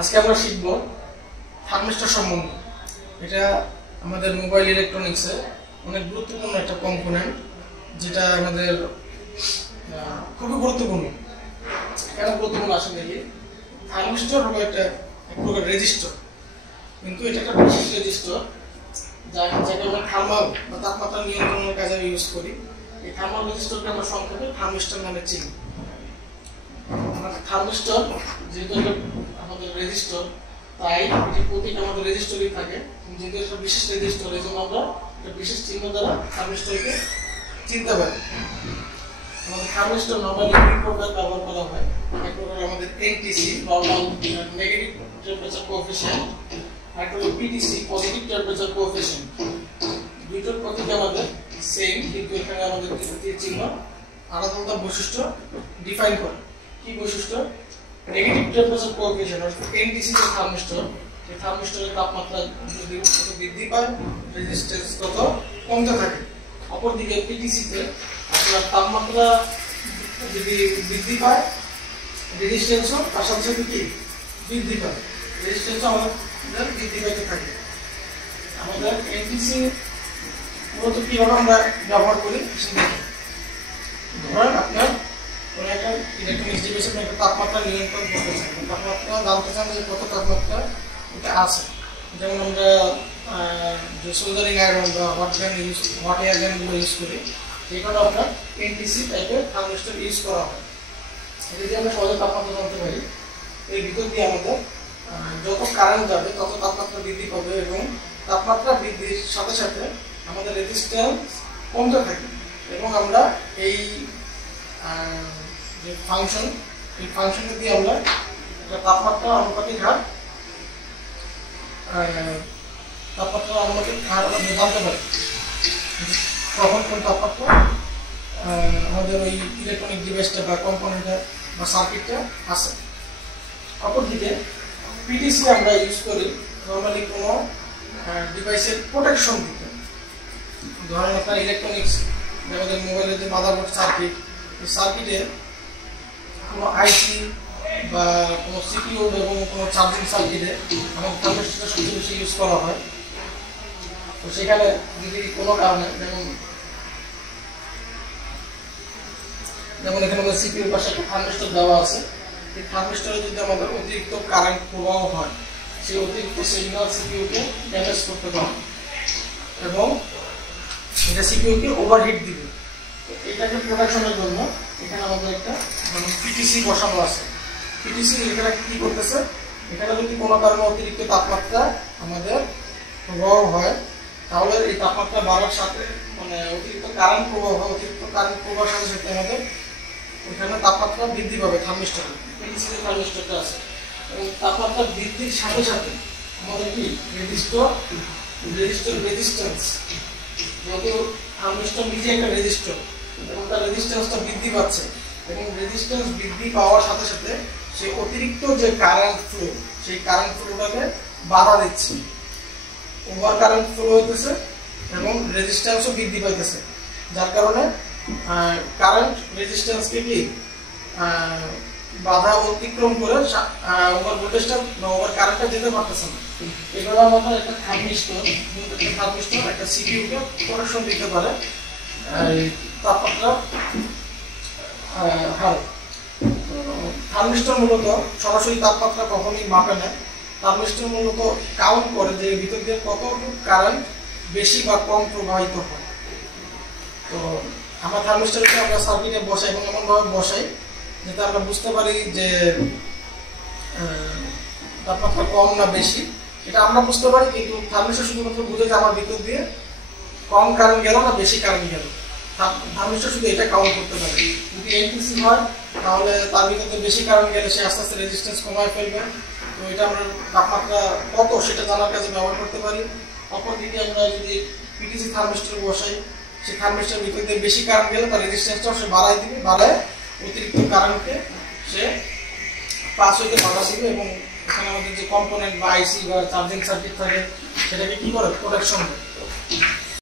আজকে আমরা শিখব থার্মিস্টর সম্বন্ধে। এটা আমাদের মোবাইল ইলেকট্রনিক্সে অনেক গুরুত্বপূর্ণ একটা কম্পোনেন্ট, যেটা আমাদের খুবই গুরুত্বপূর্ণ। কেন গুরুত্বপূর্ণ আসলে দেখি, থার্মিস্টর হলো একটা এক প্রকার রেজিস্টর, কিন্তু এটা একটা বিশেষ রেজিস্টর যাকে আমরা থার্মাল বা তাপমাত্রা নিয়ন্ত্রণের কাজে ইউজ করি। এই থার্মাল রেজিস্টরকে আমরা সংক্ষেপে থার্মিস্টর নামে চিনি। থার্মিস্টর যেহেতু আমাদের রেজিস্টর, তাই এটি প্রতীক আমাদের রেজিস্টরই থাকে। যেহেতু এটা বিশেষ রেজিস্টর, এই জন্য আমরা একটা বিশেষ চিহ্ন দ্বারা থার্মিস্টরকে চিনতে পারি। আমাদের থার্মিস্টর নরমালি দুই প্রকার ব্যবহার করা হয়। এক প্রকার আমাদের NTC normal negative temperature coefficient, আর একটা হলো পিটিসি পজিটিভ টেম্পারেচার কোএফিসিয়েন্ট। দুইটার প্রতীক আমাদের সেম, কিন্তু এখানে আমাদের কিছু চিহ্ন আলাদা আলাদা বৈশিষ্ট্য ডিফাইন করে। কি বৈশিষ্ট্য? নেগেটিভ টেম্পারেচার কোএফিসিয়েন্ট অর্থাৎ এনটিসি যে থার্মিস্টর, এই থার্মিস্টরের তাপমাত্রা যদি কত বৃদ্ধি পায়, রেজিস্ট্যান্স তত কমতে থাকে। অপরদিকে পিটিসিতে আপনার তাপমাত্রা যদি বৃদ্ধি পায়, রেজিস্ট্যান্সও তার সাথে সাথে কি বৃদ্ধি পায়, রেজিস্ট্যান্সও আমাদের বৃদ্ধি পাইতে থাকে। আমাদের এনটিসি মূলত কিভাবে আমরা ব্যবহার করি সেটা ধরেন আপনার কোনো একটা ইলেকট্রনিক্স ডিভাইসে একটা তাপমাত্রা নিয়ন্ত্রণ করতে চান, তাপমাত্রা জানতে চান যে কত তাপমাত্রা এটা আছে। যেমন আমরা যে সোল্ডারিং আয়রন বা হট এয়ার গানগুলো ইউজ করি, এখানে আপনার এনটিসি টাইপের থার্মিস্টর ইউজ করা হয়। যদি আমরা সহজে তাপমাত্রা জানতে পারি, এর ভিতর দিয়ে আমাদের যত কারেন্ট যাবে তত তাপমাত্রা বৃদ্ধি পাবে, এবং তাপমাত্রা বৃদ্ধির সাথে সাথে আমাদের রেজিস্ট্যান্স কমতে থাকে, এবং আমরা এই যে ফাংশন, এই ফাংশনটা দিয়ে আমরা একটা তাপমাত্রা আনুপাতিক হার আমরা জানতে পারি কখন কোন তাপমাত্রা আমাদের ওই ইলেকট্রনিক ডিভাইসটা বা কম্পোনেন্টটা বা সার্কিটটা আছে। অপরদিকে পিটিসি আমরা ইউজ করি নর্মালি কোনো ডিভাইসের প্রোটেকশন দিতে। ধরেন একটা ইলেকট্রনিক্স, আমাদের মোবাইলের যে মাদারবোর্ড সার্কিট, এই সার্কিটের কোনো আইসি বা কোনো সিপিইউ এবং কোনো চার্জিং সার্কিটে আমাদের থার্মিস্টরটা সবচেয়ে বেশি ইউজ করা হয়। তো সেখানে যদি কোনো কারণে যেমন এখানে আমাদের সিপিইউর পাশে একটা থার্মিস্টর দেওয়া আছে, এই থার্মিস্টরে যদি আমাদের অতিরিক্ত কারেন্ট প্রবাহ হয়, সেই অতিরিক্ত সিগন্যাল সিপিইউকে ড্যামেজ করতে পারে এবং এটা সিপিইউকে ওভারহিট দিবে। তো এটাকে প্রোটেকশনের জন্য এখানে আমাদের একটা পিটিসি বসানো আছে। পিটিসি এখানে কি করতেছে, এখানে যদি কোনো কারণে অতিরিক্ত তাপমাত্রা আমাদের প্রবাহ হয়, তাহলে এই তাপমাত্রা বাড়ার সাথে অতিরিক্ত কারেন্ট প্রবাহ হয়, অতিরিক্ত কারেন্ট প্রবাহের সাথে সাথে আমাদের এখানে তাপমাত্রা বৃদ্ধি পাবে থার্মিস্টরে। পিটিসি যে থার্মিস্টরটা আছে, এবং তাপমাত্রা বৃদ্ধির সাথে সাথে আমাদের কি রেজিস্টর রেজিস্ট্যান্স, যেহেতু থার্মিস্টর নিজে একটা রেজিস্টর এবং তার রেজিস্ট্যান্সটা বৃদ্ধি পাচ্ছে, এবং রেজিস্ট্যান্স বৃদ্ধি পাওয়ার সাথে সাথে সেই অতিরিক্ত যে কারেন্ট ফ্লো, সেই কারেন্ট ফ্লোটাকে বাধা দিচ্ছে, ওভার কারেন্ট ফ্লো হইতেছে এবং রেজিস্ট্যান্সও বৃদ্ধি পাইতেছে, যার কারণে কারেন্ট রেজিস্ট্যান্সকে কি বাধা অতিক্রম করে ওভার ভোল্টেজটা বা ওভার কারেন্টটা যেতে পারতেছে না। এগুলো আমাদের একটা থার্মিস্টর একটা সিপিইউকে প্রোটেকশন দিতে পারে তাপমাত্রা হারে। থার্মিস্টর মূলত সরাসরি তাপমাত্রা কখনোই মাপে না, থার্মিস্টর মূলত কাউন্ট করে যে ভিতর দিয়ে কতটুকু কারেন্ট বেশি বা কম প্রবাহিত হয়। তো আমরা থার্মিস্টরকে আমরা সার্কিটে বসাই এবং এমনভাবে বসাই যাতে আমরা বুঝতে পারি যে তাপমাত্রা কম না বেশি, এটা আমরা বুঝতে পারি, কিন্তু থার্মিস্টর শুধুমাত্র বুঝে যে আমার ভিতর দিয়ে কম কারেন্ট গেল না বেশি কারেন্ট গেল। থার্মিস্টর শুধু এটা কাউন্ট করতে পারে। যদি এনটিসি হয়, তাহলে তার ভিতর দিয়ে বেশি কারেন্ট গেলে সে আস্তে আস্তে রেজিস্ট্যান্স কমায় ফেলবে। তো এটা আমরা তাপমাত্রা কত সেটা জানার কাজে ব্যবহার করতে পারি। অপরদিকে আমরা যদি পিটিসি থার্মিস্টর বসাই, সেই থার্মিস্টর ভিতর দিয়ে বেশি কারেন্ট গেলে তার রেজিস্ট্যান্সটাও সে বাড়ায় দিবে, বাড়ায় অতিরিক্ত কারেন্টকে সে পাস হইতে বাধা দিবে, এবং এখানে আমাদের যে কম্পোনেন্ট বা আইসি বা চার্জিং সার্কিট থাকে সেটাকে কি করে প্রোটেকশন দেয়।